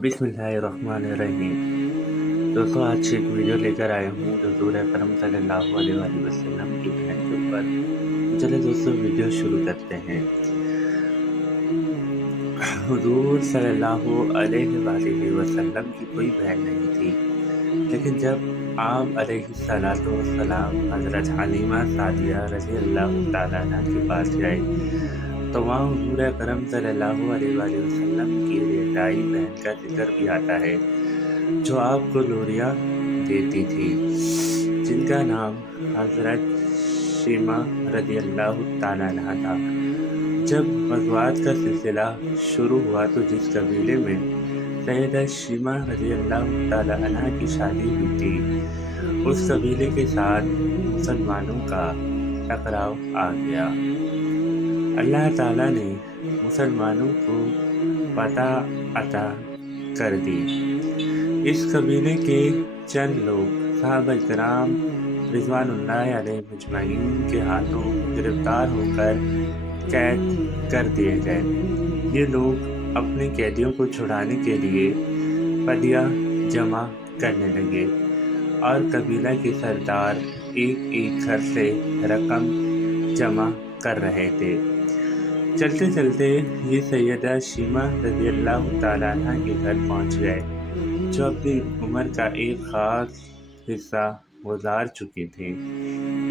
बिस्मिल्लाहिर्रहमानिर्रहीम। दोस्तों, आज एक वीडियो लेकर आया हूँ जो हुज़ूर अकरम सल्लल्लाहु अलैहि वसल्लम की बहन के ऊपर। तो चलिए दोस्तों, वीडियो शुरू करते हैं। हुज़ूर सल्लल्लाहु अलैहि वसल्लम की कोई बहन नहीं थी, लेकिन जब आप अलैहिस्सलातु वस्सलाम हज़रत हलीमा सादिया रज़ियल्लाहु ताला अन्हा के पास गए, तो वहाँ हुज़ूर अकरम सल्लल्लाहु अलैहि वसल्लम की रिदाई बहन का ज़िक्र भी आता है, जो आपको लोरियाँ देती थी, जिनका नाम हज़रत शीमा रज़ियल्लाहु ताला अन्हा था। जब ग़ज़वात का सिलसिला शुरू हुआ तो जिस कबीले में सैयदा शीमा रज़ियल्लाहु ताला अन्हा की शादी हुई थी, उस कबीले के साथ मुसलमानों का टकराव आ गया। अल्लाह ताला ने मुसलमानों को फतह अता कर दी। इस कबीले के चंद लोग सहाबा किराम रिज़वानुल्लाहि अलैहिम अजमईन के हाथों गिरफ्तार होकर कैद कर दिए गए। ये लोग अपने कैदियों को छुड़ाने के लिए फदिया जमा करने लगे और कबीला के सरदार एक-एक घर से रकम जमा कर रहे थे। चलते चलते ये सैयदा शीमा रज़ियल्लाहु ताला अन्हा के घर पहुँच गए, जो अपनी उम्र का एक ख़ास हिस्सा गुज़ार चुकी थी।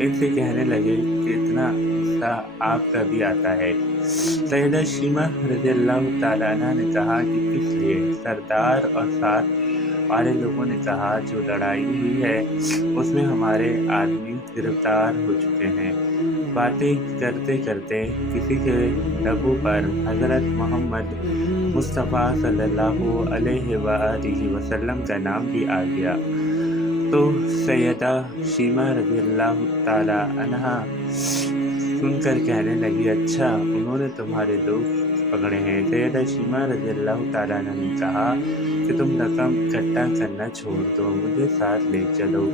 इनसे कहने लगे कि इतना हिस्सा आपका भी आता है। सैयदा शीमा रज़ियल्लाहु ताला अन्हा ने कहा कि किस लिए? सरदार और साथ वाले लोगों ने कहा, जो लड़ाई हुई है उसमें हमारे आदमी गिरफ्तार हो चुके हैं। बातें करते करते किसी के लबों पर हज़रत मोहम्मद मुस्तफ़ा सल्लल्लाहु अलैहि वसल्लम का नाम भी आ गया। तो सैयदा शीमा रज़ियल्लाहु ताला अन्हा सुनकर कहने लगी, अच्छा, उन्होंने तुम्हारे दोस्त पकड़े हैं। सैयदा शीमा रज़ियल्लाहु ताला अन्हा ने कहा कि तुम रकम इकट्ठा करना छोड़ दो, मुझे साथ ले चलो।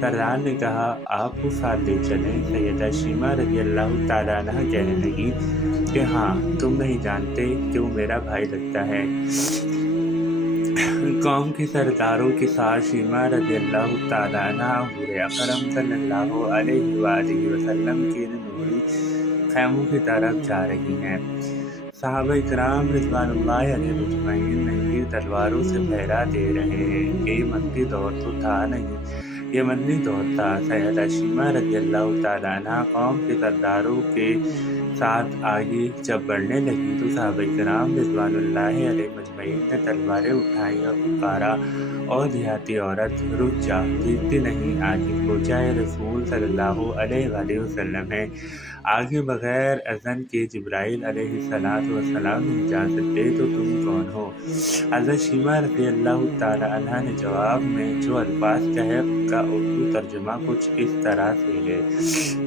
सरदार ने कहा, आपको साथ ले चलें? सैयदा शीमा रज़ियल्लाहु ताला अन्हा कहने लगी कि हाँ, तुम नहीं जानते कि वो मेरा भाई लगता है। कौम के सरदारों के साथ शीमा रज़ियल्लाहु ताला अन्हा हुज़ूर अकरम सल्लल्लाहु अलैहि वसल्लम के नूरी ख़ैमों की तरफ जा रही हैं। सहाबा किराम रिज़वानुल्लाहि अलैहिम अजमईन नंगी तलवारों से पहरा दे रहे हैं। ये मदनी दौर तो था नहीं, ये मदनी दौर था। सैयदा शीमा रज़ियल्लाहु ताला अन्हा कौम के सरदारों के साथ आगे जब बढ़ने लगी तो सहाबा किराम रिज़वानुल्लाहि अलैहिम अजमईन ने तलवारें उठाई और पुकारा, और देहाती औरत, रुक जा, देखती नहीं आगे पहुँचा है रसूल सल्लल्लाहु अलैहि वसल्लम है। आगे बग़ैर अज़न के जिब्राइल अलैहिस्सलातु वस्सलाम नहीं जा सकते, तो तुम कौन हो? हज़रत शीमा रज़ियल्लाहु ताला अन्हा ने जवाब में जो अल्फाज़ कहे उनका उर्दू तर्जुमा कुछ इस तरह से है,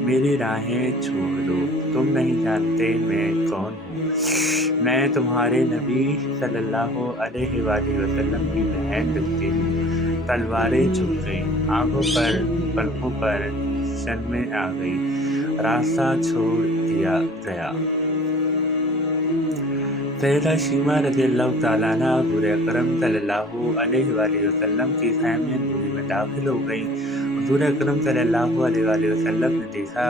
मेरी राहें छोड़ दो, तुम नहीं जानते मैं कौन हूँ। मैं तुम्हारे नबी सल्लल्लाहु अलैहि वसल्लम की बहन लगती हूँ। तलवारें झुक गईं, आँखों पर पलकों पर शर्में आ गई, रास्ता छोड़ दिया गया। सैयदा शीमा रज़ियल्लाहु ताला अन्हा हुज़ूर अकरम सल्लल्लाहु अलैहि वसल्लम के ख़ैमे नूरी में दाखिल हो गई। हुज़ूर अकरम सल्लल्लाहु अलैहि वसल्लम ने देखा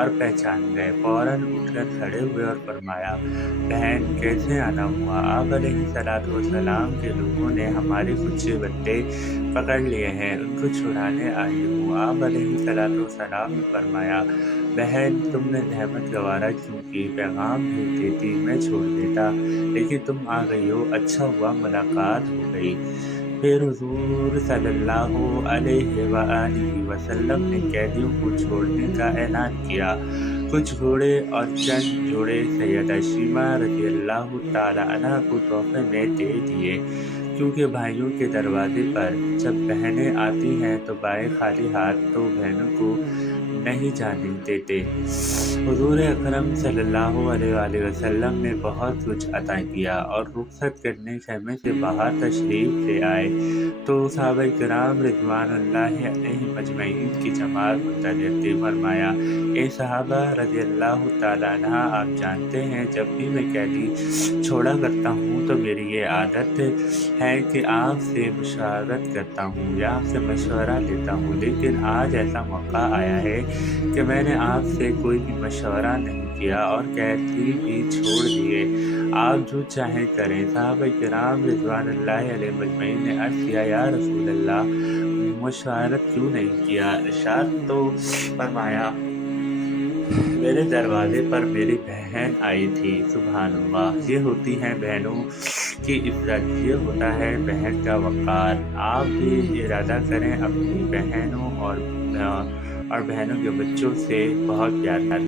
और पहचान गए। फ़ौरन उठकर खड़े हुए और फरमाया, बहन, कैसे आना हुआ? आप अलैहिस्सलातु वस्सलाम के लोगों ने हमारे कुछ बंदे पकड़ लिए हैं, उनको छुड़ाने आई हूँ। आप अलैहिस्सलातु वस्सलाम ने फरमाया, बहन, तुमने ज़हमत गवारा क्यों की? पैगाम भेज देती, मैं छोड़ देता, लेकिन तुम आ गई हो, अच्छा हुआ मुलाकात हो गई। फिर हुज़ूर सल्लल्लाहु अलैहि वसल्लम ने कैदियों को छोड़ने का ऐलान किया। कुछ घोड़े और चंद जोड़े सैयदा शीमा रज़ियल्लाहु ताला अन्हा को तोहफ़े में दे दिए, क्योंकि भाइयों के दरवाज़े पर जब बहनें आती हैं तो बाएँ खाली हाथ तो बहनों को نہیں جانے دیتے۔ حضور اکرم صلی اللہ علیہ وآلہ وسلم نے بہت کچھ عطا کیا اور رخصت کرنے خیمے سے باہر تشریف لے آئے تو صحابہ کرام رضوان اللہ علیہم اجمعین کی جماعت منتظر تھی۔ فرمایا، اے صحابہ رضی اللہ تعالیٰ عنہ، آپ جانتے ہیں جب بھی میں قیدی چھوڑا کرتا ہوں تو میری یہ عادت ہے کہ آپ سے مشاورت کرتا ہوں یا آپ سے مشورہ لیتا ہوں، لیکن آج ایسا موقع آیا ہے کہ میں نے آپ سے کوئی بھی مشورہ نہیں کیا اور قیدی بھی چھوڑ دیے، آپ جو چاہیں کریں۔ صحابہ کرام رضوان اللہ علیہ مجمعین نے عرض کیا، یا رسول اللہ، مشاورت کیوں نہیں کیا؟ ارشاد تو فرمایا، میرے دروازے پر میری بہن آئی تھی۔ سبحان اللہ! یہ ہوتی ہے بہنوں کی عزت، یہ ہوتا ہے بہن کا وقار۔ آپ بھی ارادہ کریں اپنی بہنوں اور بہنوں کے بچوں سے بہت پیار کریں۔